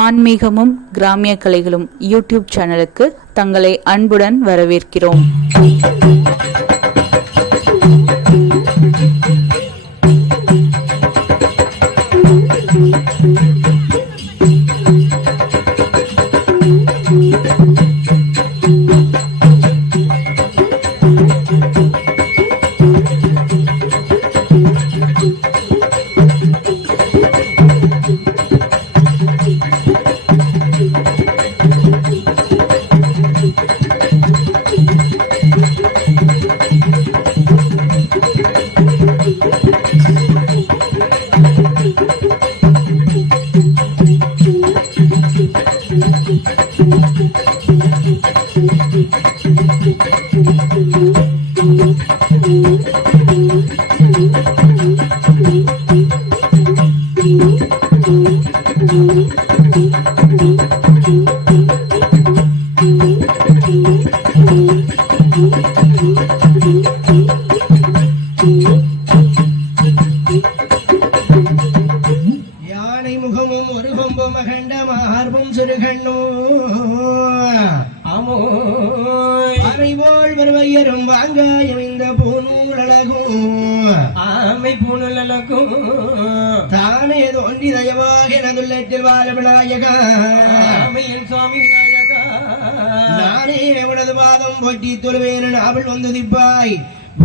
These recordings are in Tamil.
ஆன்மீகமும் கிராமிய கலைகளும் யூடியூப் சேனலுக்கு தங்களை அன்புடன் வரவேற்கிறோம். யானை முகமும் ஒரு கொம்பும் அகண்ட மார்பும் சுருகண்ணோ அறைவோள் வருவையரும் வாங்காயம் இந்த பூநூல் அழகும் ஆமை பூநூல் அழகும் தானே தோன்றி தயவாக எனதுள்ளத்தில் வாழ விநாயகா ஆமையின் சுவாமி விநாயகா நானே உனது பாதம் போட்டி தொழுவேன் அவள் வந்து திப்பாய்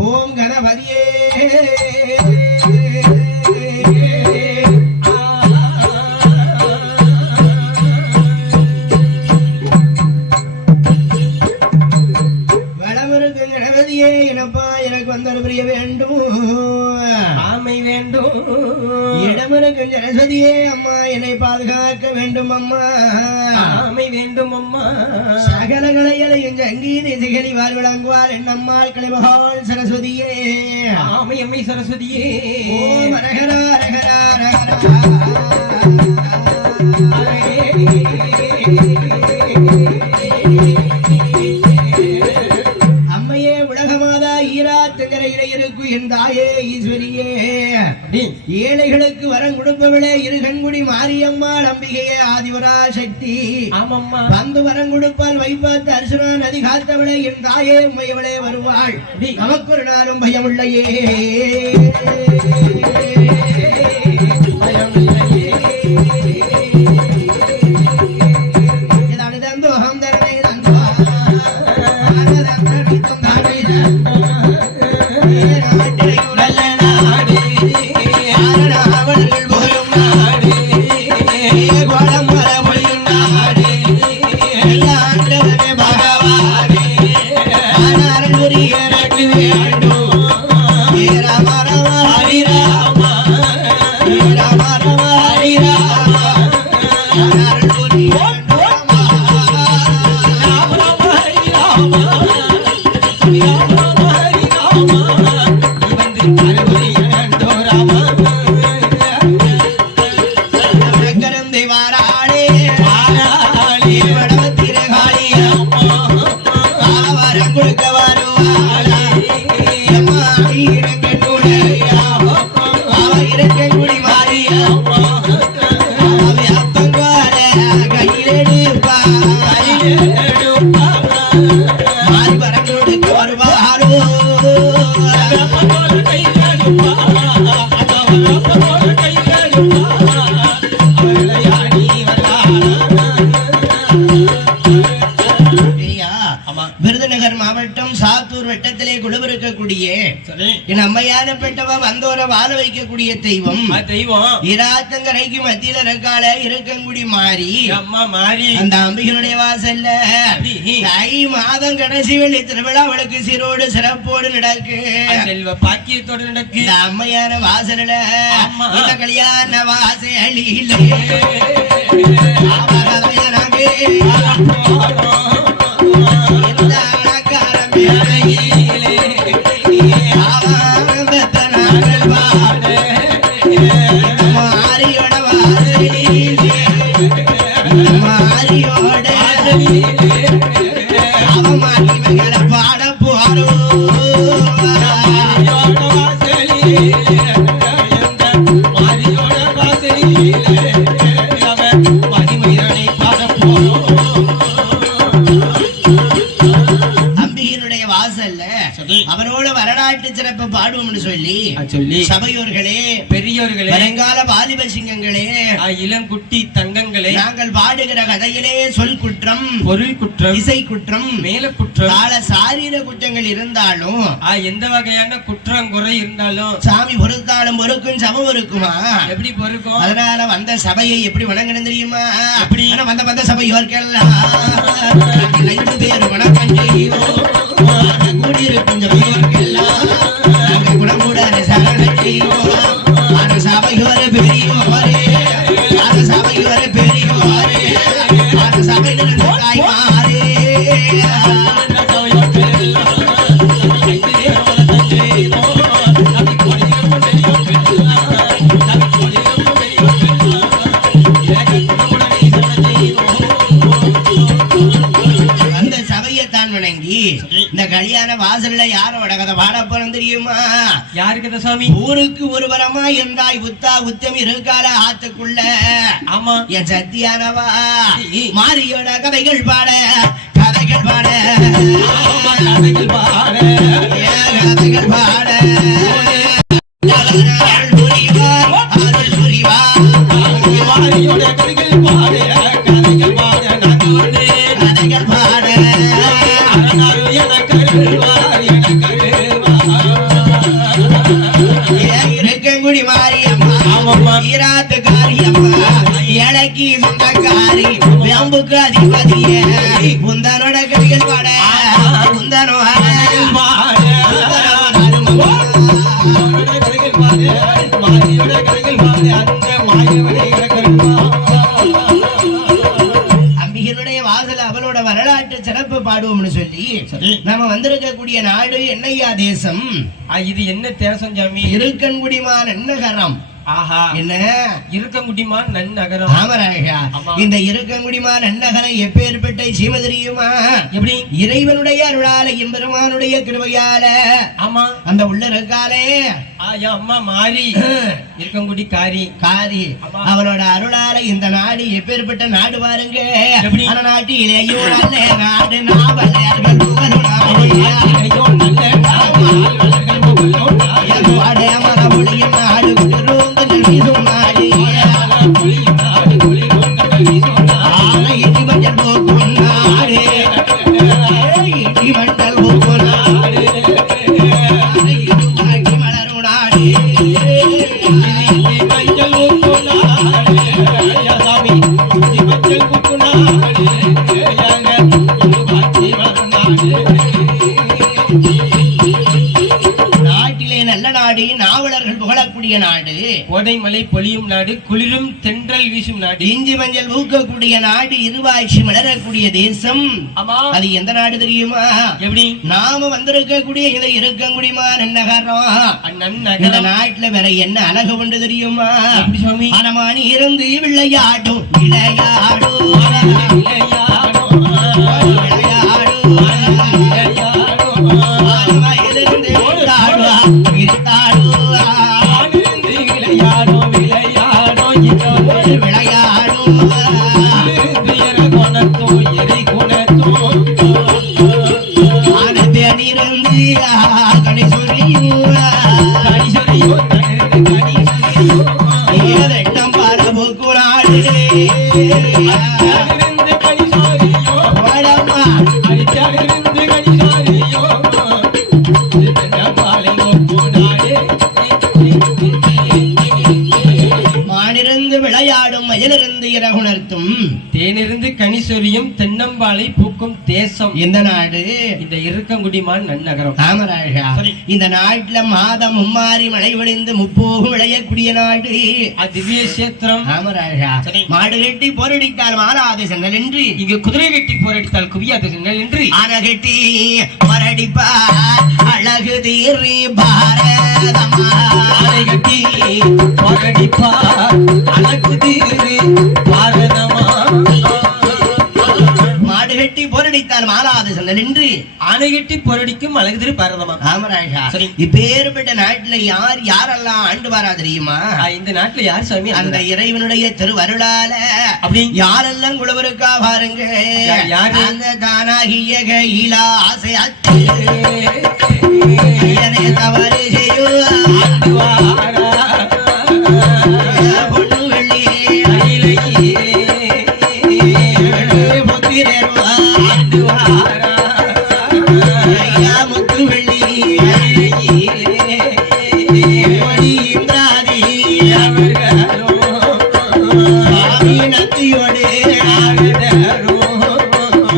ஓம் கணபதியே எனப்பா எனக்கு வந்தால் புரிய வேண்டும் ஆமை வேண்டும் இடமிருக்கு ஜனசதியே அம்மா என்னை பாதுகாக்க வேண்டும் அம்மா ஆமை வேண்டும் அம்மா சகல கலைகளையும் சங்கீத இசைகளை வாழ் விளங்குவார் என் அம்மாள் கலைமகாள் சரஸ்வதியே ஆமை அம்மை சரஸ்வதியே ஓம் அரகரா அரகரா தாயே ஈஸ்வரியே ஏழைகளுக்கு வரம் கொடுப்பவளே இருகண்குடி மாரியம்மாள் அம்பிகையே ஆதிவரா சக்தி ஆமம்மா வந்து வரம் கொடுப்பால் வைப்பாத்து அர்சுனா நதி காத்தவளே என் தாயே உமையவளே வருவாள் நமக்கு ஒரு நாளும் பயமில்லையே விருதுநகர் மாவட்டம் சாத்தூர் வட்டத்திலே குழுவிருக்கக்கூடிய என் அம்மையான பெற்றவ வந்தோர வாழ வைக்கக்கூடிய தெய்வம் இராத்தங்கரைக்கு மத்தியில இருக்கால இருக்கங்குடி மாறி அம்மா மாறி அந்த அம்பிகளுடைய வாசல்ல தை மாதம் கடைசி வெள்ளி திருவிழா அவளுக்கு சீரோடு சிறப்போடு நடக்கு செல்வ பாக்கியத்தோடு நடக்கு இந்த அம்மையான வாசல்ல இந்த கல்யாண வாசலிலே பாட போறோ மதிமயிர சொல்லி சபையோர்களே, பெரியோர்களே, வருங்கால வாலிப சிங்கங்களே, இளங்குட்டி தங்கங்களே, நாங்கள் பாடுகிற கதையிலே சொல் குற்றம், பொருள் குற்றம், இசை குற்றம், மேல குற்றம், கால சாரீர குற்றங்கள் இருந்தாலும் எந்த வகையான குற்றம் குறை இருந்தாலும் சாமி பொறுத்தாலும் பொறுக்கும், சபை பொறுக்குமா? எப்படி பொறுக்கும்? அதனால வந்த சபையை எப்படி வணங்கணும் தெரியுமா? எப்படி வந்த சபையோர்க்கெல்லாம் 5 பேர் வணக்கம் செய்வோம். கூடியிருக்கும் சபையோர்க்கெல்லாம் நாங்கள் குணக்கூடாத சரணம் செய்வோம். அந்த சபையோர பெரியோரே, அந்த சபையோர பெரியோரே, அந்த சபையினர் தாய்மாரே, இந்த கல்யாண வாசல்ல யாரோட கதை பாட போறோம் தெரியுமா? யாரு கதை சாமி? ஊருக்கு ஒரு வரமா இருந்தாய் உத்தா உத்தம் இருக்கால ஆத்துக்குள்ள. ஆமா, என் சத்தியானவா மாரியோட கதைகள் பாட, கதைகள் பாட, கதைகள் பாட, கதைகள் பாட, மாரியோட கதைகள் பாட, கதைகள் பாட, கதைகள் பாட, இருக்கங்குடி மாரியம்மா, ஈராத்துக்காரி அம்மா, இலக்கி சொந்தக்காரி, வேம்புக்கு அதிபதியே, குந்தனோட கதைகள் பாட, குந்தனோ அம்பிகளுடைய வாசல் அவளோட வரலாற்று சிறப்பு பாடுவோம்னு சொல்லி நாம வந்திருக்கக்கூடிய நாடு என்னையா தேசம்? இது என்ன தேசம் சாமி? இருக்கன்குடிமான் நன்னகரம். ஆஹா, என்ன இருக்கங்குடிமான் நன்னகரம்? ஆமராயா, இந்த இருக்கங்குடிமான் நன்னகரம் எப்பேற்பட்ட சீமை தெரியுமா? எப்படி? இறைவனுடைய அருளால, எம்பெருமானுடைய கிருபையால. ஆமா, அந்த உள்ள இருக்காலே அம்மா மாறி இருக்கங்குடி காரி, காரி அவளோட அருளால இந்த நாடு எப்பேற்பட்ட நாடு பாருங்க. அந்த நாட்டிலேயோ நல்ல நாடு, நாவலர்கள் நாடு, நாவலர்கள் புகழக்கூடிய நாடு, கோடைமலை பொழியும் நாடு, குளிரும் தென்றல் வீசும் நாடு, இஞ்சி மஞ்சள் ஊக்கக்கூடிய நாடு, இருவாய்ச்சி மலரக்கூடிய தேசம். அது எந்த நாடு தெரியுமா? எப்படி? நாம வந்திருக்கக்கூடிய இதை இருக்கங்குடிமா நன்னகரம். இந்த நாட்டுல வேற என்ன அழகு உண்டு தெரியுமா? அனமானி இருந்து விளையாடும், விளையாடும், விளையாடும், விளையாடும் மயிலிருந்து இரகுணர்த்தும், தேனிருந்து கனி சொரியும் தென்னம்பாலை பூக்கும் தேசம் எந்த நாடு? இந்த இருக்கங்குடிமான் நன்னகரம். ஆமராஜா, இந்த நாட்டுல மாதம் மும்மாறி மழை விழுந்து முப்போகம் விளையக்கூடிய நாடு, திவ்ய சேத்திரம். ஆமராஜா, மாடு கட்டி போரடித்தால் மாறாது சென்னல் என்று, இங்கு குதிரை கட்டி போரடித்தால் குவியாது சென்னல் என்று, ஆன கட்டி போரடிப்பார் அழகு தீரி பாரதமா, கட்டி போரடிப்பார் அழகு தீரி பாரதமா, மாடு கட்டி போரடித்தால் மாறாது சென்னல் என்று, ஆனை கட்டி போரடிக்கும் அழகு திரு பாரதமா. ஆமராஜா, சரி, இப்பேற்பட்ட நாட்டுல யார் யாரெல்லாம் ஆண்டு வாரா தெரியுமா? இந்த நாட்டுல யார் சாமி? அந்த இறைவனுடைய திருவருளால அப்படி யாரெல்லாம் குளவருக்கா பாருங்க. அந்த தானாகிய கையிலா ஆசை தவறு செய்யும்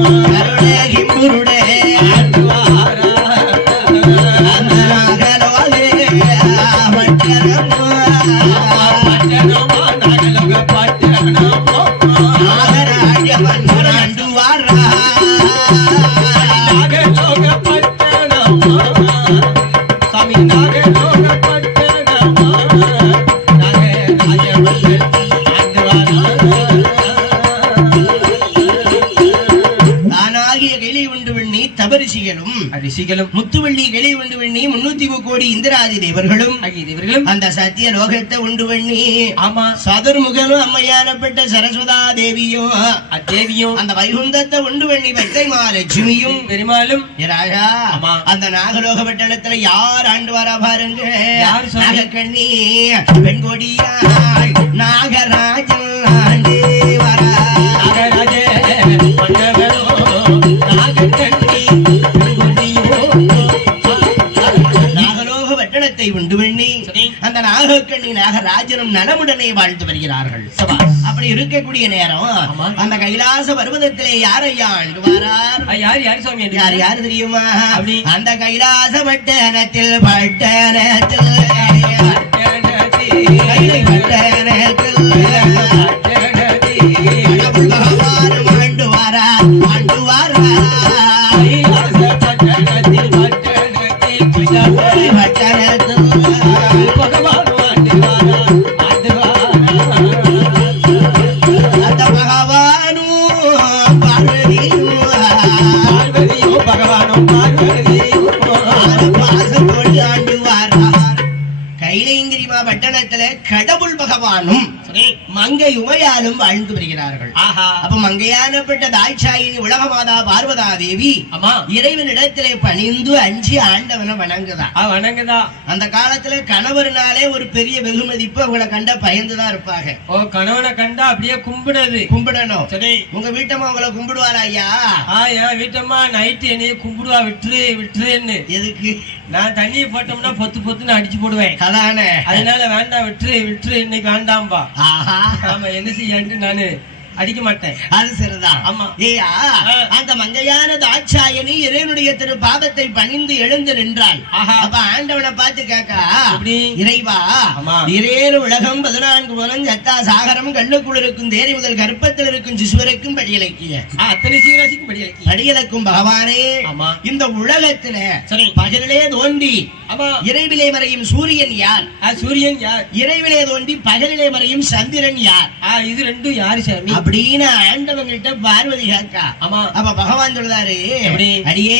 கருடேகி முருடே ஆடுவாரா அந்த நாகலோகே பட்டணமா பட்டணமா நாகலோக பட்டணமா நாகராஜ மன்னர் ஆண்டுவாரா நாகலோக பட்டணமா சாமி நாகலோக பட்டணமா நாகராஜ மன்னர் தானாகிய கிளி உண்டு வெண்ணி தபரிசிகளும் ரிஷிகளும் முத்துவள்ளி கிளி உண்டு வெண்ணி 303 கோடி இந்திராதி தேவர்களும் இவர்களும் அந்த சத்திய லோகத்தை உண்டு வெண்ணி ஆமா சதுர்முகனும் அம்மையானப்பட்ட சரஸ்வதா தேவியும் தேவியும் அந்த வைகுந்தத்தை உண்டு வெண்ணி பச்சை மகாலட்சுமியும் பெருமாளும் ராஜா ஆமா. அந்த நாகலோக பட்டணத்துல யார் ஆண்டு வரா பாருங்க யார் சொல்லு? நாகக்கண்ணி பெண்கொடியாள் நாகராஜன் ஆண்டு வரா நாகராஜே மன்னவனோ நாகக்கண்ணி நாகலோக பட்டணத்தை உண்டு பண்ணி சரி. அந்த நாகக்கண்ணி நாகராஜனும் நலமுடனே வாழ்ந்து வருகிறார்கள் சபா. அப்படி இருக்கக்கூடிய நேரம் ஆமா. அந்த கைலாச பர்வதத்திலே யாரையா ஆண்டு வாரார் யார் யார் சுவாமி அது? யார் யார் தெரியுமா அப்படி. அந்த கைலாச பட்டணத்தில் பட்டணத்தில் கைலை பட்டணத்தில் கடவுள் பகவானும் ஆண்டு வாரார் ஆண்டு வாரார் பட்டணத்தில் அந்த பகவானும் பார்வதியும் பாசத்தோடு ஆண்டு வாரார் கைலைங்கிரிமா பட்டணத்துல கடவுள் பகவானும் மங்கை உமையாலும் வாழ்ந்து வருகிறார்கள் அப்ப மங்கையானப்பட்ட தாய்ச்சாயினி உலகமாதா பார்வதா தேவி இறைவனிடத்திலே பணிந்து அஞ்சி ஆண்டவனை வணங்குதா அந்த காலத்துல கணவர்னாலே ஒரு பெரிய வெகுமதிப்பு அவங்களை கண்டா பயந்துதான் இருப்பாங்க. ஓ கணவனை கண்டா அப்படியே கும்பிடணும். சரி. உங்க வீட்டம்மா உங்களை கும்பிடுவாரா ஐயா? என் வீட்டம்மா நைட்டு என்னைய கும்பிடுவா விட்டுருன்னு. எதுக்கு? நான் தண்ணியை போட்டோம்னா பொத்துன்னு அடிச்சு போடுவேன். அதானே. அதனால வேண்டாம் விட்டுரு இன்னைக்கு வேண்டாம்பா. ஆஹா. ஆமா என்ன செய்யான்ட்டு நானு அடிக்க மாட்டேன். அது சரிதான். ஆமா. ஏயா அந்த மங்கையான தாட்சாயணி இறைவனுடைய திரு பாதத்தை பணிந்து எழுந்து நின்றாள். அப்ப ஆண்டவனை பார்த்து கேக்கா, இறைவா இரேழு உலகம் 14 புலம் சத்தா சாகரம் கண்ணுக்குள் இருக்கும் தேரி முதல் கர்ப்பத்தில் இருக்கும் சிசுவருக்கும் படியலக்கிய அத்தனை சீராசிக்கும் படியலக்கும் பகவானே, இந்த உலகத்துல பகலிலே தோன்றி இறைவிலே மறையும் சூரியன் யார்? சூரியன் யார்? இறைவிலே தோன்றி பகலிலே மறையும் சந்திரன் யார்? இது ரெண்டும் யாரு சாமி அப்படின்னு ஆண்டவங்கிட்ட பார்வதி கேட்கா. அப்ப பகவான் சொல்றாரு, அடியே